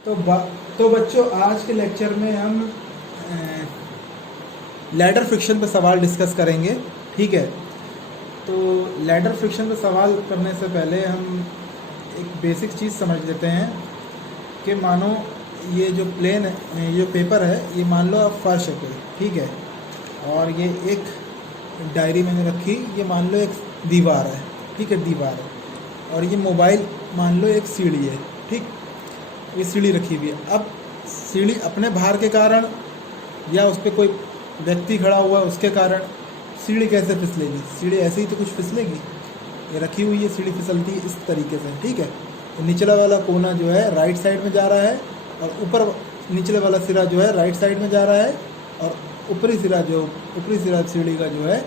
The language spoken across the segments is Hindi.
तो बच्चों, आज के लेक्चर में हम लैडर फ्रिक्शन पे सवाल डिस्कस करेंगे। ठीक है, तो लैडर फ्रिक्शन पे सवाल करने से पहले हम एक बेसिक चीज़ समझ लेते हैं कि मानो ये जो प्लेन है, ये पेपर है, ये मान लो अब फर्श है कोई, ठीक है, और ये एक डायरी मैंने रखी, ये मान लो एक दीवार है, ठीक है, दीवार है, और ये मोबाइल मान लो एक सीढ़ी है, ठीक, ये सीढ़ी रखी हुई है। अब सीढ़ी अपने भार के कारण या उस पर कोई व्यक्ति खड़ा हुआ है उसके कारण सीढ़ी कैसे फिसलेगी? सीढ़ी ऐसे ही तो कुछ फिसलेगी, ये रखी हुई है, सीढ़ी फिसलती है इस तरीके से, ठीक है। तो निचला वाला कोना जो है राइट साइड में जा रहा है और ऊपर निचले वाला सिरा जो है राइट साइड में जा रहा है, और ऊपरी सिरा सीढ़ी का जो है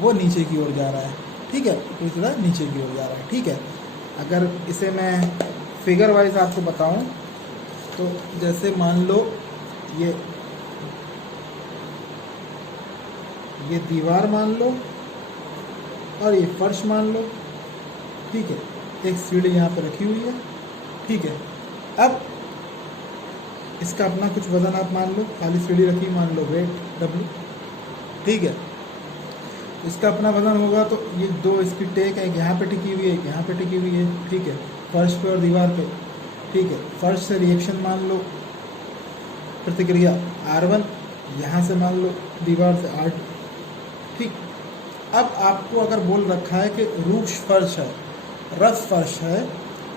वो नीचे की ओर जा रहा है, ठीक है, ऊपरी सिरा नीचे की ओर जा रहा है, ठीक है। अगर इसे मैं फिगर वाइज आपको बताऊं तो जैसे मान लो ये दीवार मान लो और ये फर्श मान लो, ठीक है, एक सीढ़ी यहाँ पे रखी हुई है, ठीक है। अब इसका अपना कुछ वज़न आप मान लो, खाली सीढ़ी रखी, मान लो वेट W, ठीक है। इसका अपना वज़न होगा तो ये दो इसकी टेक है, एक यहाँ पे टिकी हुई है, एक यहाँ पे टिकी हुई है, ठीक है, फर्श पे और दीवार पे, ठीक है। फर्श से रिएक्शन मान लो, प्रतिक्रिया R1, यहाँ से मान लो दीवार से R2, ठीक। अब आपको अगर बोल रखा है कि रूक्ष फर्श है, रफ फर्श है,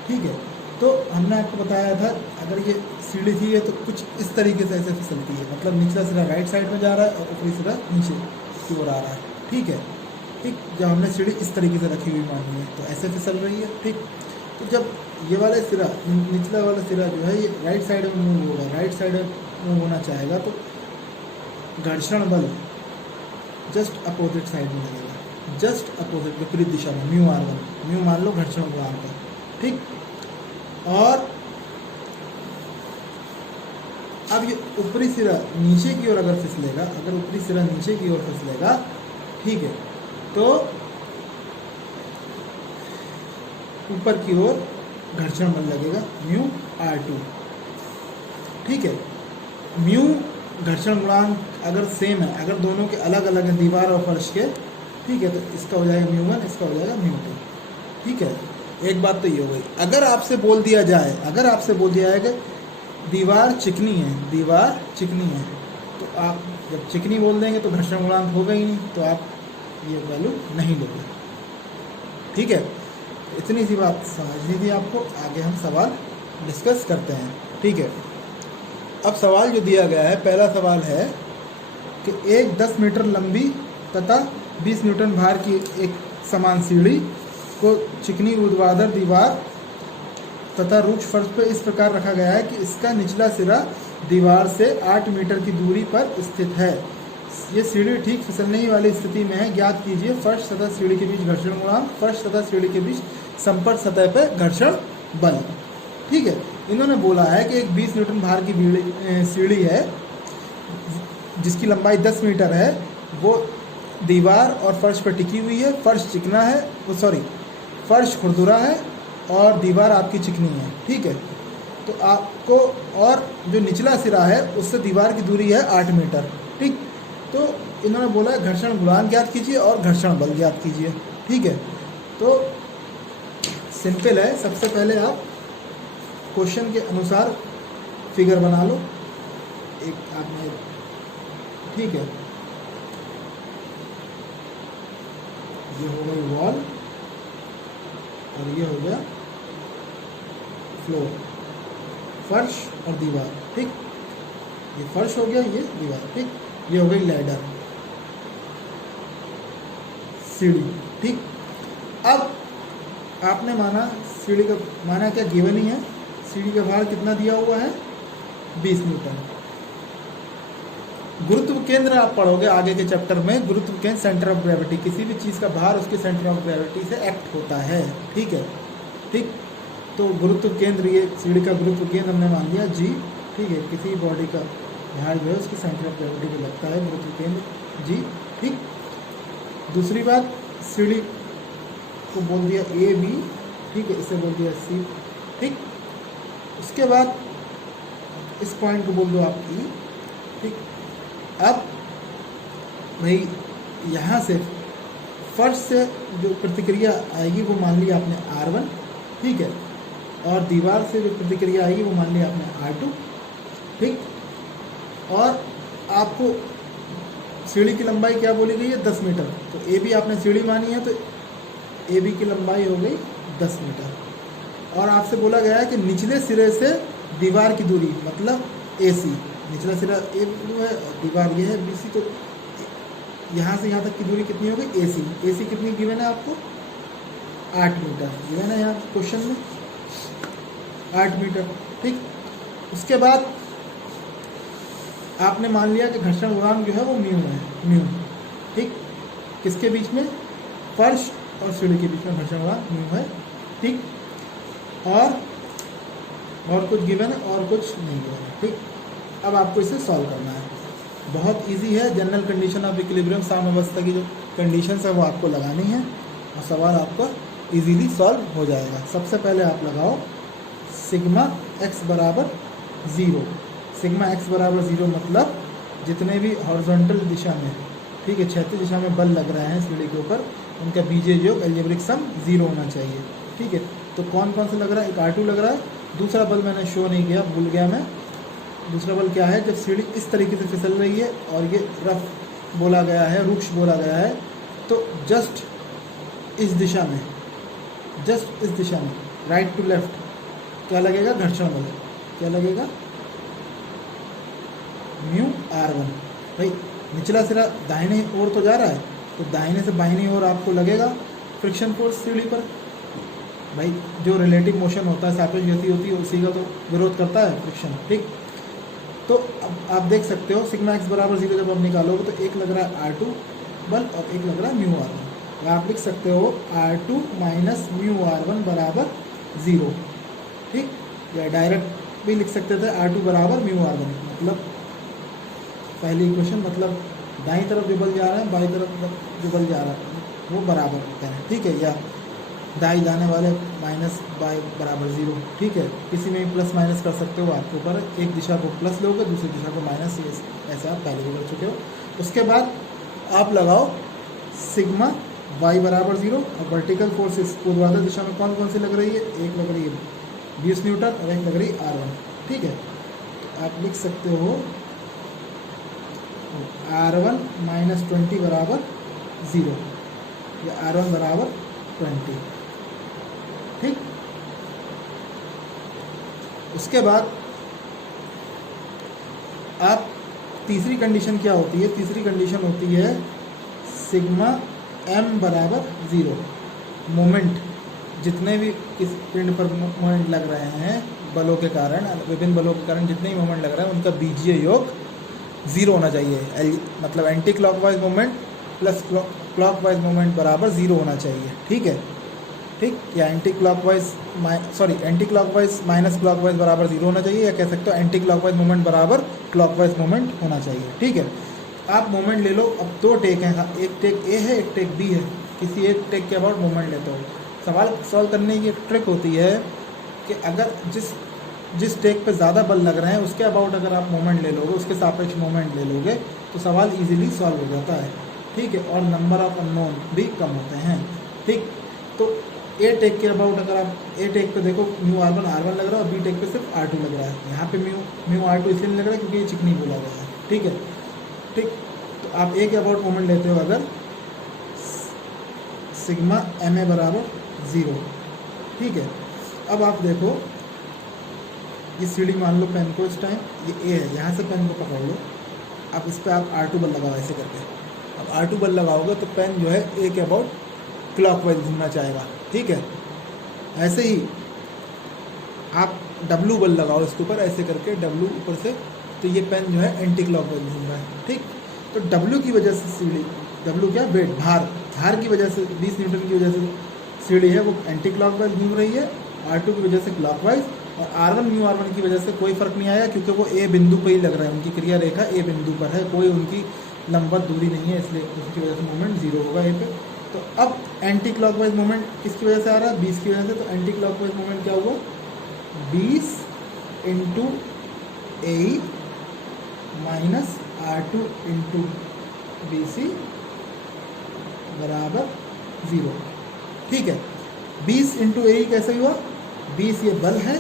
ठीक है, तो हमने आपको बताया था अगर ये सीढ़ी थी है तो कुछ इस तरीके से ऐसे फिसलती है, मतलब निचला सिरा राइट साइड में जा रहा है और ऊपरी सिरा नीचे की ओर आ रहा है, ठीक है, ठीक। जब हमने सीढ़ी इस तरीके से रखी हुई मानी है तो ऐसे फिसल रही है, ठीक। तो जब ये वाला सिरा, निचला वाला सिरा जो है ये राइट साइड में मूव होगा, राइट साइड में मूव होना चाहेगा, तो घर्षण बल जस्ट अपोजिट साइड में लगेगा, जस्ट अपोजिट, विपरीत दिशा में, μ/r1, म्यू मान लो घर्षण गुणांक का, ठीक। और अब ये ऊपरी सिरा नीचे की ओर अगर फिसलेगा, अगर ऊपरी सिरा नीचे की ओर फिसलेगा, ठीक है, तो ऊपर की ओर घर्षण बल लगेगा μ/r2, ठीक है। म्यू घर्षण गुणांक अगर सेम है, अगर दोनों के अलग अलग हैं, दीवार और फर्श के, ठीक है, तो इसका हो जाएगा μ1, इसका हो जाएगा μ2, ठीक है। एक बात तो ये हो गई। अगर आपसे बोल दिया जाए कि दीवार चिकनी है, तो आप जब चिकनी बोल देंगे तो घर्षण गुणांक होगा ही नहीं, तो आप ये वैल्यू नहीं लोगे, ठीक है। इतनी सी बात समझनी थी आपको। आगे हम सवाल डिस्कस करते हैं, ठीक है। अब सवाल जो दिया गया है, पहला सवाल है कि एक 10 मीटर लंबी तथा 20 न्यूटन भार की एक समान सीढ़ी को चिकनी ऊर्ध्वाधर दीवार तथा रूक्ष फर्श पर इस प्रकार रखा गया है कि इसका निचला सिरा दीवार से 8 मीटर की दूरी पर स्थित है। ये सीढ़ी ठीक फिसलने ही वाली स्थिति में है। ज्ञात कीजिए फर्श तथा सीढ़ी के बीच घर्षण गुणांक, फर्श तथा सीढ़ी के बीच संपर्क सतह पर घर्षण बल, ठीक है। इन्होंने बोला है कि एक 20 न्यूटन भार की सीढ़ी है जिसकी लंबाई 10 मीटर है, वो दीवार और फर्श पर टिकी हुई है। फर्श चिकना है, फर्श खुरदुरा है और दीवार आपकी चिकनी है, ठीक है। तो आपको, और जो निचला सिरा है उससे दीवार की दूरी है 8 मीटर, ठीक। तो इन्होंने बोला है घर्षण गुणांक ज्ञात कीजिए और घर्षण बल ज्ञात कीजिए, ठीक है। तो सिंपल है, सबसे पहले आप क्वेश्चन के अनुसार फिगर बना लो, एक आपने, ठीक है। ये हो गई वॉल और ये हो गया फ्लोर, फर्श और दीवार, ठीक। ये फर्श हो गया, ये दीवार, ठीक। ये हो गई लैडर, सीढ़ी, ठीक। अब आपने माना सीढ़ी का माना क्या, गिवन ही है, सीढ़ी का भार कितना दिया हुआ है, 20 न्यूटन। गुरुत्व केंद्र आप पढ़ोगे आगे के चैप्टर में, गुरुत्व केंद्र, सेंटर ऑफ ग्रेविटी, किसी भी चीज़ का भार उसके सेंटर ऑफ ग्रेविटी से एक्ट होता है, ठीक है, ठीक। तो गुरुत्व केंद्र, ये सीढ़ी का गुरुत्व केंद्र हमने मान लिया G, ठीक है। किसी बॉडी का भार जो है उसके सेंटर ऑफ ग्रेविटी पे लगता है, गुरुत्व केंद्र G, ठीक। दूसरी बात, सीढ़ी को बोल दिया AB, ठीक है, इसे बोल दिया C, ठीक। उसके बाद इस पॉइंट को बोल दो आप ई। ठीक, अब भाई यहाँ से फर्श से जो प्रतिक्रिया आएगी वो मान लिया आपने R1, ठीक है, और दीवार से जो प्रतिक्रिया आएगी वो मान लिया आपने R2, ठीक। और आपको सीढ़ी की लंबाई क्या बोली गई है, 10 मीटर, तो ए बी आपने सीढ़ी मानी है तो ए बी की लंबाई हो गई 10 मीटर। और आपसे बोला गया है कि निचले सिरे से दीवार की दूरी मतलब ए सी, निचला सिरा ए है, दीवार ये है बी सी, तो यहाँ से यहाँ तक की दूरी कितनी हो गई, ए सी कितनी गिवन है आपको, 8 मीटर गिवन है यहाँ क्वेश्चन में, 8 मीटर, ठीक। उसके बाद आपने मान लिया कि घर्षण गुणांक जो है वो म्यू है, म्यू, ठीक। किसके बीच में, फर्श और सीढ़ी के बीच में घर्षण गुणांक म्यू है, ठीक। और कुछ गिवन है और कुछ नहीं गिवन है, ठीक। अब आपको इसे सॉल्व करना है, बहुत इजी है। जनरल कंडीशन ऑफ इक्विलिब्रियम साम्यावस्था की जो कंडीशंस है वो आपको लगानी है और सवाल आपका इजीली सॉल्व हो जाएगा। सबसे पहले आप लगाओ सिग्मा x बराबर 0। सिग्मा x बराबर 0 मतलब जितने भी हॉरिजॉन्टल दिशा में, ठीक है, क्षैतिज दिशा में बल लग रहे हैं सीढ़ी के ऊपर, उनका बीजीय योग अलजेब्रिक सम 0 होना चाहिए, ठीक है। तो कौन कौन सा लग रहा है, एक R2 लग रहा है, दूसरा बल मैंने शो नहीं किया, भूल गया मैं। दूसरा बल क्या है, जब सीढ़ी इस तरीके से फिसल रही है और ये रफ बोला गया है, रुक्ष बोला गया है, तो जस्ट इस दिशा में, राइट टू लेफ्ट क्या लगेगा, घर्षण बल क्या लगेगा, म्यू R1। भाई निचला सिरा दाहिने ओर तो जा रहा है, तो दाहिने से बाहिनी ओर आपको लगेगा फ्रिक्शन फोर्स सीढ़ी पर। भाई जो रिलेटिव मोशन होता है, सापेक्ष गति होती है, उसी का तो विरोध करता है फ्रिक्शन, ठीक। तो अब आप देख सकते हो सिग्मा x बराबर 0 जब आप निकालोगे तो एक लग रहा है R2 बल और एक लग रहा है म्यू R1। आप लिख सकते हो R2 माइनस म्यू R1 बराबर 0, ठीक। या डायरेक्ट भी लिख सकते थे R2 बराबर म्यू R1, मतलब पहली इक्वेशन, मतलब दाईं तरफ जो बल जा रहा है, बाईं तरफ जो बल जा रहा है वो बराबर होते हैं, ठीक है। या दाई जाने वाले माइनस बाई बराबर 0, ठीक है। किसी में भी प्लस माइनस कर सकते हो, आपके ऊपर, एक दिशा को प्लस लोगे दूसरी दिशा को माइनस, ऐसा आप पहले भी कर चुके हो। उसके बाद आप लगाओ सिग्मा y बराबर 0 और वर्टिकल फोर्सेस ऊर्ध्वाधर दिशा में कौन कौन सी लग रही है, एक लग रही है 20 न्यूटन और एक लग रही है R1, ठीक है। तो आप लिख सकते हो R1 माइनस 20 बराबर 0 या R1 बराबर 20, ठीक। उसके बाद आप तीसरी कंडीशन क्या होती है, तीसरी कंडीशन होती है सिग्मा m बराबर 0। मोमेंट, जितने भी इस पिंड पर मोमेंट लग रहे हैं बलों के कारण, विभिन्न बलों के कारण जितने भी मोमेंट लग रहे हैं उनका बीजीय योग 0 होना चाहिए, मतलब anti clockwise moment plus clockwise moment बराबर 0 होना चाहिए, ठीक है, ठीक। या एंटी क्लॉकवाइज माइनस क्लॉकवाइज बराबर 0 होना चाहिए, या कह सकते हो एंटी क्लॉकवाइज मोमेंट बराबर क्लॉकवाइज मोमेंट होना चाहिए, ठीक है। आप मोमेंट ले लो, अब 2 टेक हैं, एक टेक ए है एक टेक बी है, किसी एक टेक के अबाउट मोमेंट लेते हो। सवाल सॉल्व करने की एक ट्रिक होती है कि अगर जिस टेक पे ज़्यादा बल लग रहे हैं उसके अबाउट अगर आप मोमेंट ले लोगे, उसके सापेक्ष मोमेंट ले लोगे तो सवाल इजीली सॉल्व हो जाता है, ठीक है। और नंबर ऑफ अननोन भी कम होते हैं, ठीक। तो ए टेक के अबाउट अगर आप ए टेक पे देखो म्यू R1 लग रहा है और बी टेक पे सिर्फ R2 लग रहा है। यहाँ पे म्यू R2 इसलिए नहीं लग रहा है क्योंकि ये चिकनी बोला गया है, ठीक है, ठीक। तो आप ए के अबाउट मोमेंट लेते हो अगर सिग्मा MA बराबर 0, ठीक है। अब आप देखो ये सीढ़ी मान लो पेन को, इस टाइम ये ए है, यहाँ से पेन को पकड़ लो, अब इस पर आप R2 बल लगाओ ऐसे करके। अब R2 बल लगाओगे तो पेन जो है ए के अबाउट क्लॉकवाइज घूमना चाहेगा, ठीक है। ऐसे ही आप W बल लगाओ इसके ऊपर ऐसे करके, W ऊपर से, तो ये पेन जो है एंटी क्लॉकवाइज घूम रहा है, ठीक। तो W की वजह से सीढ़ी, W क्या, वेट, भार की वजह से, 20 न्यूटन की वजह से सीढ़ी है वो एंटी क्लॉकवाइज घूम रही है, R2 की वजह से क्लॉकवाइज, और R1 म्यू R1 की वजह से कोई फर्क नहीं आया क्योंकि वो ए बिंदु पर ही लग रहा है, उनकी क्रिया रेखा ए बिंदु पर है, कोई उनकी लंबवत दूरी नहीं है, इसलिए उसकी वजह से मोमेंट 0 होगा ए पे। तो अब एंटी क्लॉकवाइज मोमेंट किसकी वजह से आ रहा है, 20 की वजह से। तो एंटी क्लॉकवाइज मोमेंट क्या होगा, 20 into A minus R2 into B C बराबर 0। ठीक है, 20 इंटू ए कैसे हुआ, 20 ये बल है,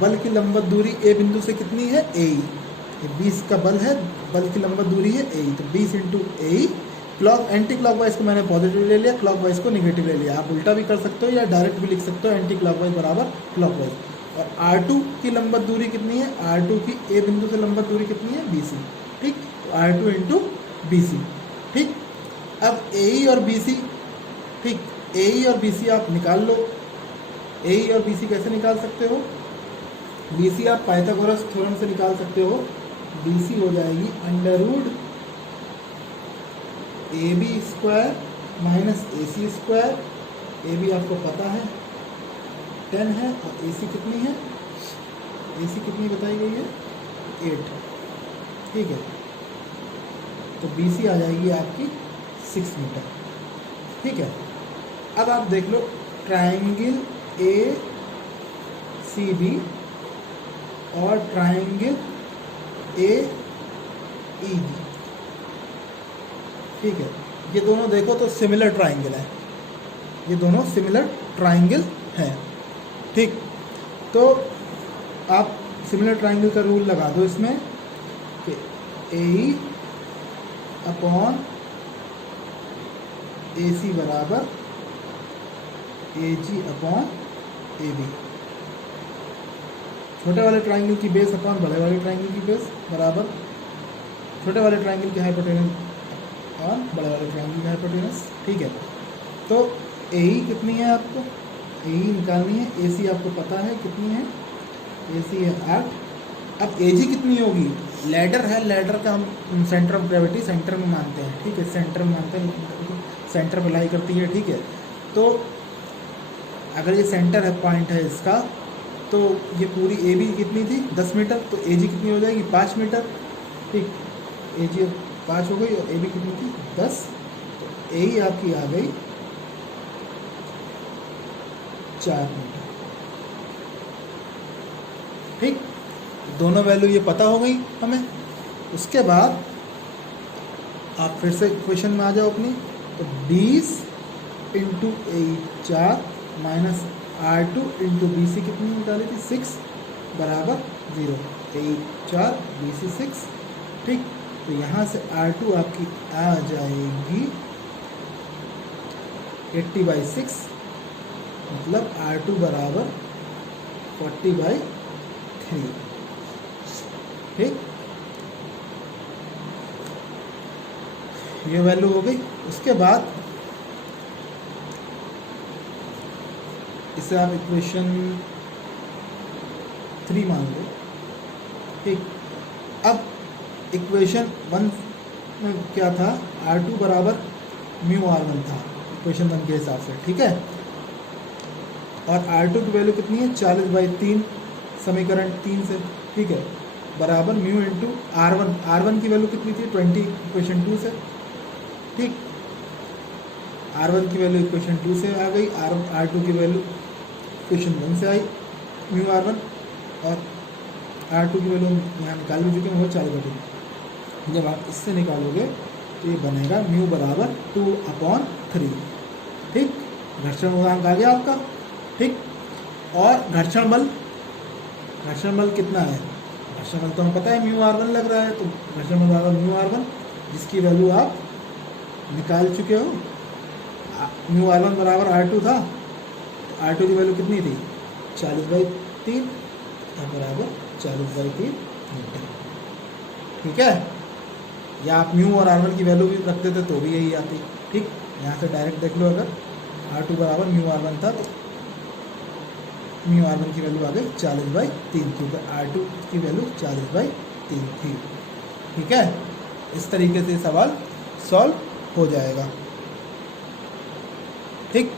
बल की लंबवत दूरी ए बिंदु से कितनी है ए, ये 20 का बल है, बल की लंबवत दूरी है ए, तो 20 इंटू ए। क्लॉक एंटी क्लॉकवाइज को मैंने पॉजिटिव ले लिया, क्लॉकवाइज को नेगेटिव ले लिया। आप उल्टा भी कर सकते हो या डायरेक्ट भी लिख सकते हो, एंटी क्लॉकवाइज बराबर क्लॉकवाइज। और R2 की लंबवत दूरी कितनी है, R2 की ए बिंदु से लंबवत दूरी कितनी है BC। ठीक, R2 इंटू BC। ठीक, अब AE और BC, ठीक, AE और BC आप निकाल लो। AE और BC कैसे निकाल सकते हो, BC आप पाइथागोरस थ्योरम से निकाल सकते हो। BC हो जाएगी under root AB square minus AC square. AB आपको पता है 10 है, और AC कितनी है, AC कितनी बताई गई है 8। ठीक है, तो BC आ जाएगी आपकी 6 मीटर। ठीक है, अब आप देख लो ट्राइंगल ACB और ट्राइंगल AEB। ठीक है, ये दोनों देखो तो सिमिलर ट्राइंगल है, ये दोनों सिमिलर ट्राइंगल हैं। ठीक, तो आप सिमिलर ट्राइंगल का रूल लगा दो इसमें कि AE अपॉन AC बराबर AG अपॉन AB। छोटे वाले ट्राइंगल की बेस अपॉन बड़े वाले ट्राइंगल की बेस बराबर छोटे वाले ट्राइंगल की हाइपोटेनस और बड़े वाले ट्राइंगल की हाइपोटेनस। ठीक है, तो AE कितनी है, आपको AE निकालनी है। AC आपको पता है कितनी है, AC है 8। अब AG कितनी होगी, लैडर है, लैडर का हम सेंटर ऑफ ग्रेविटी सेंटर में मानते हैं। ठीक है, सेंटर में मानते हैं, सेंटर पर लाई करती है। ठीक है, तो अगर ये सेंटर है, पॉइंट है इसका, तो ये पूरी AB कितनी थी 10 मीटर, तो AG कितनी हो जाएगी 5 मीटर। ठीक, AG 5 हो गई और AB कितनी थी 10, तो AE आपकी आ गई 4 मीटर। ठीक, दोनों वैल्यू ये पता हो गई हमें। उसके बाद आप फिर से इक्वेशन में आ जाओ अपनी, तो 20 into AE 4 minus R2 into BC कितनी निकाली थी 6 बराबर 0। AE 4 BC 6। ठीक, तो यहाँ से R2 आपकी आ जाएगी 80/6, मतलब R2 बराबर 40/3। ठीक, ये वैल्यू हो गई। उसके बाद इसे आप इक्वेशन 3 मान लो। ठीक, अब इक्वेशन 1 में क्या था, R2 बराबर म्यू R1 था इक्वेशन 1 के हिसाब से। ठीक है, और R2 की वैल्यू कितनी है 40/3 समीकरण 3 से। ठीक है, बराबर म्यू इंटू R1। R1 की वैल्यू कितनी थी 20 इक्वेशन 2 से। ठीक, R1 की वैल्यू इक्वेशन 2 से आ गई, R2 की वैल्यू इक्वेशन 1 से आई म्यू R1, और R2 की वैल्यू यहाँ निकाल भी चुके हैं, वो 40/3। जब आप इससे निकालोगे तो ये बनेगा म्यू बराबर 2/3। ठीक, घर्षण गुणांक आ गया आपका। ठीक, और घर्षण बल कितना है, घर्षण बल तो हमें पता है म्यू R1 लग रहा है, तो घर्षण बल बराबर म्यू R1, जिसकी वैल्यू आप निकाल चुके हो। म्यू R1 बराबर R2 था, तो R2 की वैल्यू कितनी थी 40/3 बराबर 40/3 मीटर। ठीक है, या आप म्यू और R1 की वैल्यू भी रखते थे तो भी यही आती। ठीक, यहाँ से डायरेक्ट देख लो, अगर R2 बराबर म्यू R1 था तो म्यू R1 की वैल्यू आ गई 40/3, क्योंकि R2 की वैल्यू 40/3 थी। ठीक है, इस तरीके से सवाल सॉल्व हो जाएगा। ठीक,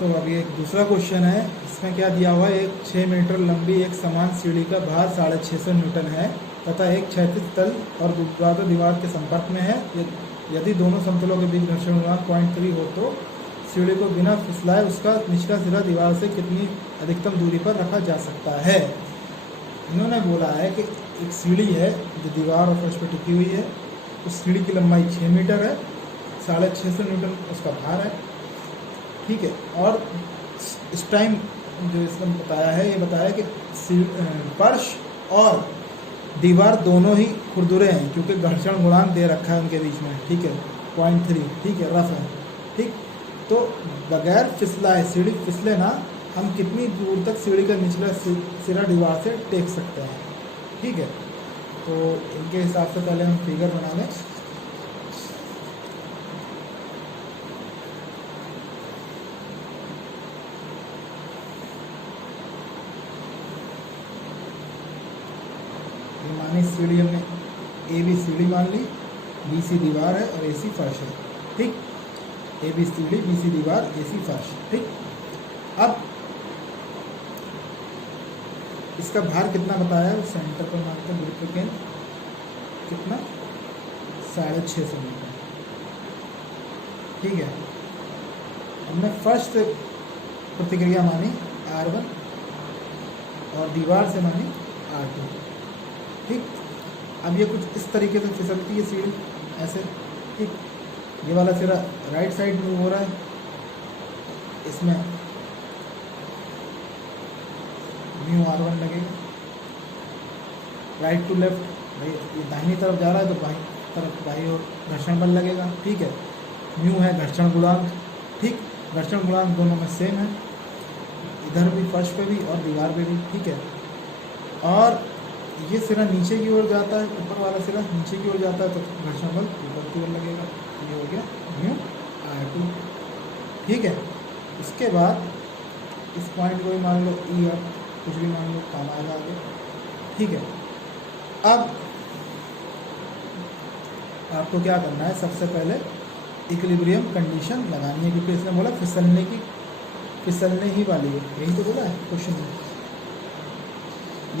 तो अभी एक दूसरा क्वेश्चन है, इसमें क्या दिया हुआ है, एक 6 मीटर लंबी एक समान सीढ़ी का भार 650 न्यूटन है तथा एक क्षैतिज तल और ऊर्ध्वाधर दीवार के संपर्क में है। यदि दोनों समतलों के बीच घर्षण गुणांक 0.3 हो तो सीढ़ी को बिना फिसलाए उसका निचला सिरा दीवार से कितनी अधिकतम दूरी पर रखा जा सकता है। इन्होंने बोला है कि एक सीढ़ी है जो दीवार और फर्श पर टिकी हुई है, उस सीढ़ी की लंबाई 6 मीटर है, 650 न्यूटन उसका भार है, ठीक है। और इस टाइम जो इसने बताया है, ये बताया कि फर्श और दीवार दोनों ही खुरदुरे हैं क्योंकि घर्षण गुणांक दे रखा है उनके बीच में, ठीक है, 0.3, ठीक है, रफ है, ठीक। तो बगैर फिसलाए, सीढ़ी फिसले ना, हम कितनी दूर तक सीढ़ी का निचला सिरा दीवार से टेक सकते हैं, ठीक है। तो इनके हिसाब से पहले हम फिगर बना लें। मानी सीढ़ी हमने ए बी सीढ़ी मान ली, बी सी दीवार है और ए सी फर्श है, ठीक। ए बी सीढ़ी, बी सी दीवार, ए सी फर्श, ठीक। अब इसका भार कितना बताया है, सेंटर पर मानकर गुरुत्व केंद्र कितना, 650 मीटर, ठीक है। हमने फर्श से प्रतिक्रिया मानी R1 और दीवार से मानी R2, ठीक। अब ये कुछ इस तरीके से फिसलती है सीढ़ी, ऐसे, ठीक। ये वाला सिरा राइट साइड मूव हो रहा है, इसमें म्यू R1 लगेगा, राइट टू लेफ्ट, भाई ये दाहिनी तरफ जा रहा है तो बाई तरफ बाई और घर्षण बल लगेगा, ठीक है। म्यू है घर्षण गुणांक, ठीक। घर्षण गुणांक दोनों में सेम है, इधर भी फर्श पे भी और दीवार पे भी, ठीक है। और ये सिरा नीचे की ओर जाता है, ऊपर वाला सिरा नीचे की ओर जाता है तो घर्षण बल ऊपर की ओर लगेगा, ये हो गया म्यू R2, ठीक है। उसके बाद इस पॉइंट को भी मान लो ई, और कुछ भी मान लो, काम आएगा आगे, ठीक है। अब आपको क्या करना है, सबसे पहले इक्विलिब्रियम कंडीशन लगानी है, क्योंकि इसने बोला फिसलने ही वाली है, यही तो बोला है क्वेश्चन में,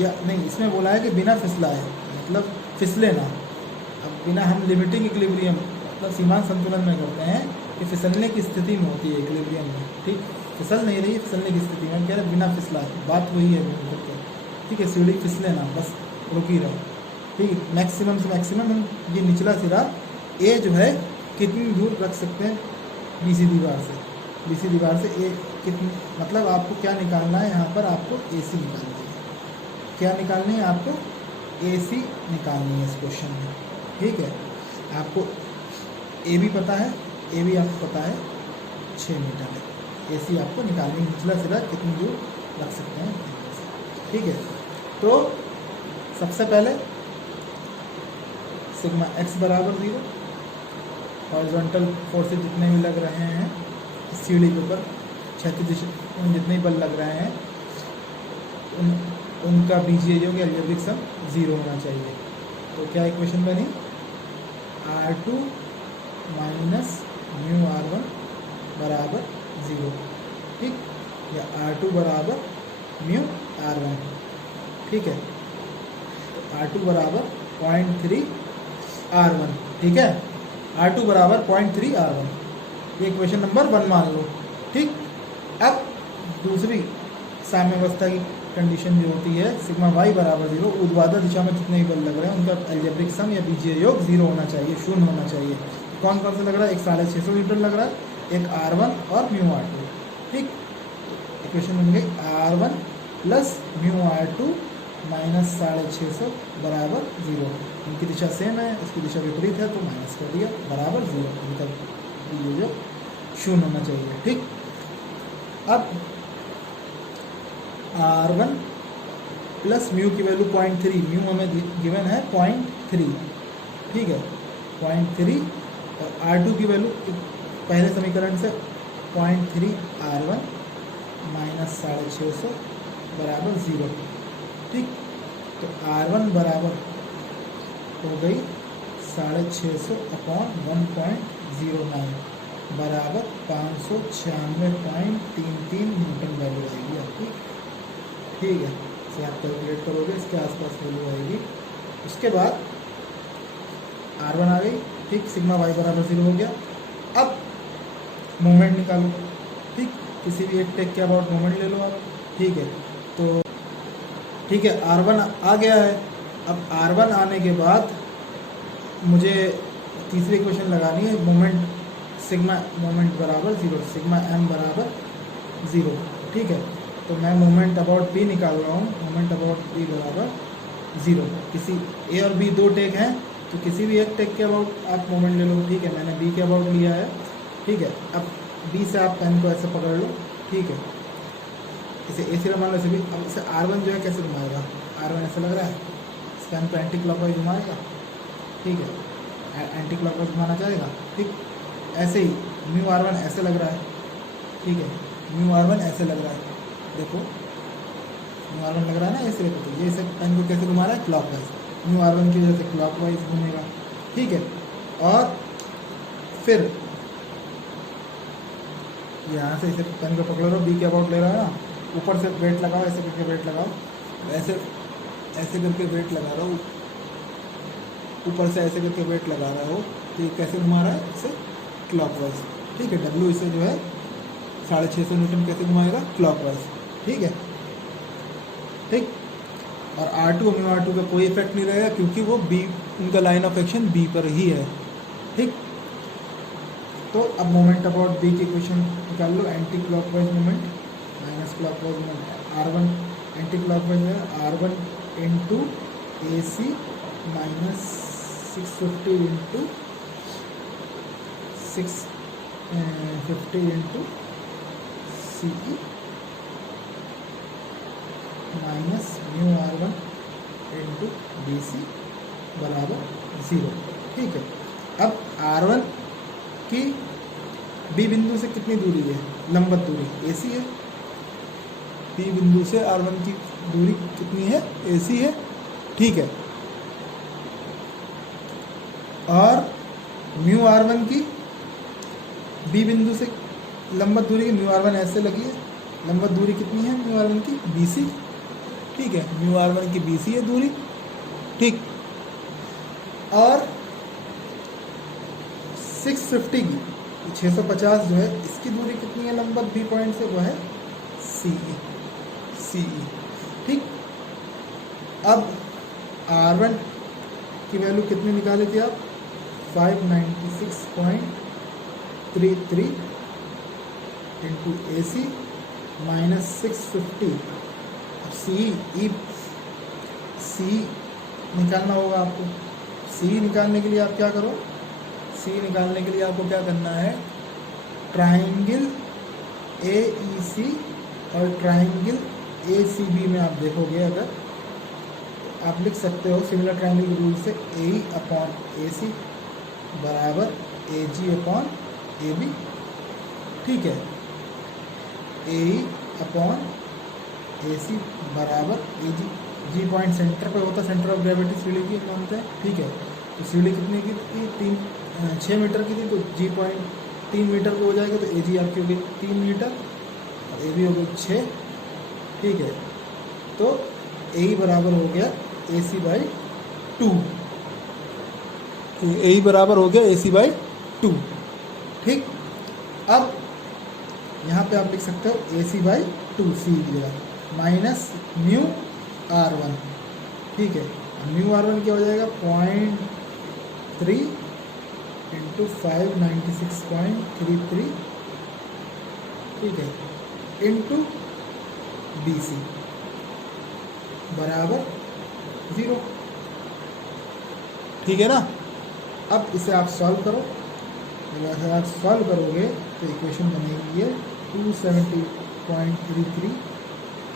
या नहीं, इसमें बोला है कि बिना फिसलाए, मतलब फिसले ना। अब बिना, हम लिमिटिंग इक्विलिब्रियम मतलब सीमांत संतुलन में करते हैं कि फिसलने की स्थिति में होती है इक्विलिब्रियम में, ठीक। फिसल नहीं रही है, फिसलने की स्थिति में, कह रहे बिना फिसलाए, बात वही है बिल्कुल, ठीक है। सीढ़ी फिसले ना, बस रुकी रहे, ठीक। मैक्सिमम से मैक्सिमम हम ये निचला सिरा ए जो है कितनी दूर रख सकते हैं बीसी दीवार से, बीसी दीवार से ए कितनी, मतलब आपको क्या निकालना है यहाँ पर, आपको AC निकालना है, क्या निकालनी है आपको, AC निकालनी है इस क्वेश्चन में, ठीक है। आपको ए भी पता है, ए भी आपको पता है 6 मीटर है, AC आपको निकालनी है, निचला सिरा कितनी दूर रख सकते हैं, ठीक है। तो सबसे पहले सिग्मा x बराबर 0, हॉरिजॉन्टल फोर्सेज जितने भी लग रहे हैं सीढ़ी के ऊपर, क्षैतिज दिशा जितने बल लग रहे हैं उनका बीजीय योग या अलजेब्रिक सम 0 होना चाहिए। तो क्या इक्वेशन बनी, R2 माइनस म्यू R1 बराबर 0, ठीक, या R2 बराबर म्यू R1, ठीक है। तो R2 बराबर 0.3 R1, ठीक है। R2 बराबर 0.3 R1, ये इक्वेशन नंबर 1 मान लो, ठीक। अब दूसरी साम्यावस्था की कंडीशन जो होती है, सिग्मा y बराबर 0, ऊर्ध्वाधर दिशा में जितने भी बल लग रहे हैं उनका अलजेब्रिक सम या बीजीय योग 0 होना चाहिए, 0 होना चाहिए। कौन कौन सा लग रहा है, एक 650 न्यूटन लग रहा है, एक R1 और म्यू R2, ठीक। इक्वेशन बन गई R1 plus mu R2 minus 650 बराबर 0। इनकी दिशा सेम है, इसकी दिशा विपरीत है तो माइनस कर दिया, बराबर 0, इनका बीजीय योग 0 होना चाहिए, ठीक। अब R1 प्लस म्यू की वैल्यू 0.3, म्यू हमें गिवन है 0.3, ठीक है, 0.3, और R2 की वैल्यू पहले समीकरण से 0.3 R1 माइनस 650 बराबर 0, ठीक। तो R1 बराबर हो गई 650 अपॉन 1.09 बराबर 596.33 न्यूटन वैल्यू आएगी आपकी, ठीक है। इसे आप कैलकुलेट करोगे, इसके आसपास वैल्यू आएगी। उसके बाद R1 आ गई, ठीक, सिग्मा y बराबर 0 हो गया। अब मोमेंट निकालो। ठीक, किसी भी एक टेक के अबाउट मोमेंट ले लो आप। ठीक है, तो ठीक है, R1 आ गया है। अब R1 आने के बाद मुझे तीसरी इक्वेशन लगानी है, मोमेंट सिग्मा मोमेंट बराबर 0, सिग्मा m बराबर 0। ठीक है, तो मैं मोमेंट अबाउट P निकाल रहा हूँ, मोमेंट अबाउट P बराबर 0। किसी A और B दो टेक हैं, तो किसी भी एक टेक के अबाउट आप मोमेंट ले लो। ठीक है, मैंने B के अबाउट लिया है। ठीक है, अब B से आप पेन को ऐसे पकड़ लो। ठीक है, इसे ए से मान लो, इसे भी। अब इसे R1 जो है कैसे घुमाएगा, R1 ऐसे लग रहा है, इस पेन को एंटी क्लॉकवाइज घुमाएगा। ठीक है, एंटी क्लॉकवाइज घुमाना चाहेगा। ठीक, ऐसे ही म्यू R1 ऐसे लग रहा है। ठीक है, म्यू R1 ऐसे लग रहा है, देखो म्यू R1 लग रहा है ना ऐसे। देखो, तो ये इसे पेन को कैसे घुमा रहा है, क्लॉकवाइज। म्यू R1 की वजह से क्लॉकवाइज घूमेगा। ठीक है, और फिर यहाँ से इसे पेन को पकड़ लो, बी के अबाउट ले रहा है ना, ऊपर से वेट लगाओ, ऐसे करके वेट लगाओ, ऐसे ऐसे करके वेट लगा रहा हो, ऊपर से ऐसे करके वेट लगा रहा हो। तो ये कैसे घुमा रहा है, इसे क्लॉकवाइज। ठीक है, डब्ल्यू इसे जो है 650 न्यूटन कैसे घुमाएगा, क्लॉकवाइज। ठीक है, ठीक, और R2 और म्यू R2 का कोई इफेक्ट नहीं रहेगा, क्योंकि वो बी, उनका लाइन ऑफ एक्शन बी पर ही है। ठीक, तो अब मोमेंट अबाउट बी की इक्वेशन निकाल लो, anti clockwise moment minus clockwise moment. R1 anti clockwise है, R1 into A C minus 650 into 650 into C E minus mu R1 into D C बराबर 0। ठीक है, अब R1 कि बी बिंदु से कितनी दूरी है, लंबवत दूरी AC है। बी बिंदु से R1 की दूरी कितनी है, AC है। ठीक है, और म्यू R1 की बी बिंदु से लंबवत दूरी की, म्यू R1 ऐसे लगी है, लंबवत दूरी कितनी है म्यू R1 की, BC। ठीक है, म्यू R1 की BC है दूरी। ठीक, और 650 की 650 जो है, इसकी दूरी कितनी है लंबवत बी पॉइंट से, वो है CE। ठीक, अब R1 की वैल्यू कितनी निकाली थी आप, 596.33 इंटू AC माइनस 650। अब CE निकालना होगा आपको। CE निकालने के लिए आप क्या करो, सी निकालने के लिए आपको क्या करना है, ट्राइंगल AEC और ट्राइंगल ACB में आप देखोगे, अगर आप लिख सकते हो सिमिलर ट्राइंगल रूल से AE अपॉन AC बराबर AG अपॉन AB। ठीक है, AE अपॉन AC बराबर AG। जी पॉइंट सेंटर पे होता है, सेंटर ऑफ ग्रेविटी सीढ़ी की मानते हैं। ठीक है, तो सीढ़ी कितने की थी, 6 मीटर की थी, तो जी पॉइंट 3 मीटर पे हो जाएगा, तो AG आपकी होगी 3 मीटर और AB हो गई 6। ठीक है, तो AE बराबर हो गया AC बाई 2। AE बराबर हो गया AC बाई 2। ठीक, अब यहाँ पे आप लिख सकते हो AC बाई 2 सी की जगह माइनस म्यू R1। ठीक है, म्यू R1 क्या हो जाएगा, 0.3 इंटू 596.33। ठीक है, इंटू BC बराबर 0। ठीक है ना, अब इसे आप सॉल्व करो। अगर आप सॉल्व करोगे तो इक्वेशन बनेगी ये 270.33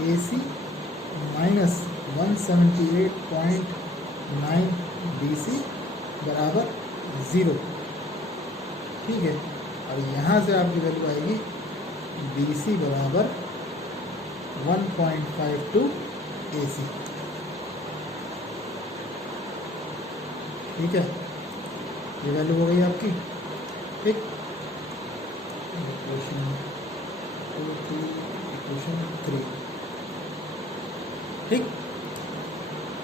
AC माइनस 178.9 BC बराबर 0। ठीक है, और यहाँ से आपकी वैल्यू आएगी BC बराबर 1.52 AC। ठीक है, ये वैल्यू हो गई आपकी। ठीक, इक्वेशन 3। ठीक,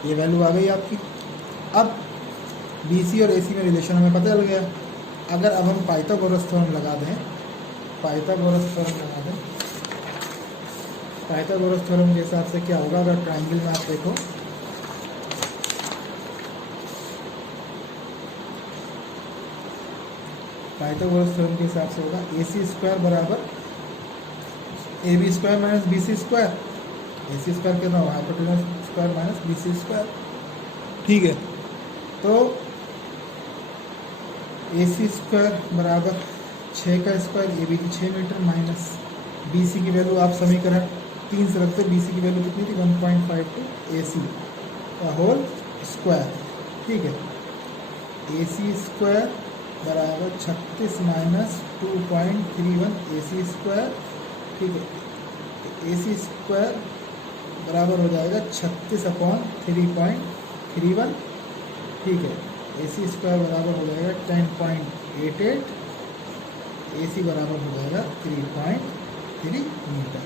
ये वैल्यू आ गई आपकी। अब BC और AC में रिलेशन हमें पता चल गया। अगर अब हम पाइथागोरस थ्योरम लगा दें पाइथागोरस थ्योरम लगा दें। पाइथागोरस थ्योरम के हिसाब से क्या होगा, अगर ट्राइंगल में आप देखो पाइथागोरस थ्योरम के हिसाब से होगा AC स्क्वायर बराबर AB square minus BC square. AC square कितना होगा, hypotenuse square minus BC square. ठीक है, तो AC स्क्वायर बराबर 6 का स्क्वायर, AB की 6 मीटर माइनस BC की वैल्यू आप समीकरण 3 से रखते, BC की वैल्यू कितनी थी 1.52 AC का होल स्क्वायर। ठीक है, AC स्क्वायर बराबर 36 माइनस 2.31 AC स्क्वायर। ठीक है, तो AC स्क्वायर बराबर हो जाएगा 36 अपॉन 3.31। ठीक है, AC स्क्वायर बराबर हो जाएगा 10.88, AC बराबर हो जाएगा 3.3 मीटर।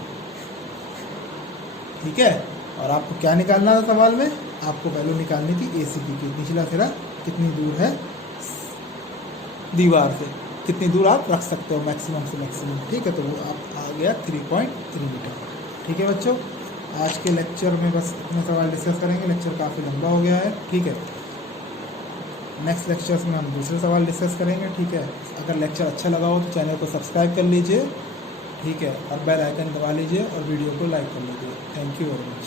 ठीक है, और आपको क्या निकालना था सवाल में, आपको वैल्यू निकालनी थी AC की, निचला सिरा कितनी दूर है दीवार से, कितनी दूर आप रख सकते हो मैक्सिमम से मैक्सिमम। ठीक है, तो वो आप आ गया 3.3 मीटर। ठीक है बच्चों, आज के लेक्चर में बस इतने सवाल डिस्कस करेंगे, लेक्चर काफ़ी लंबा हो गया है। ठीक है, नेक्स्ट लेक्चर्स में हम दूसरे सवाल डिस्कस करेंगे। ठीक है, अगर लेक्चर अच्छा लगा हो तो चैनल को सब्सक्राइब कर लीजिए। ठीक है, और बेल आइकन दबा लीजिए और वीडियो को लाइक कर लीजिए। Thank you very much.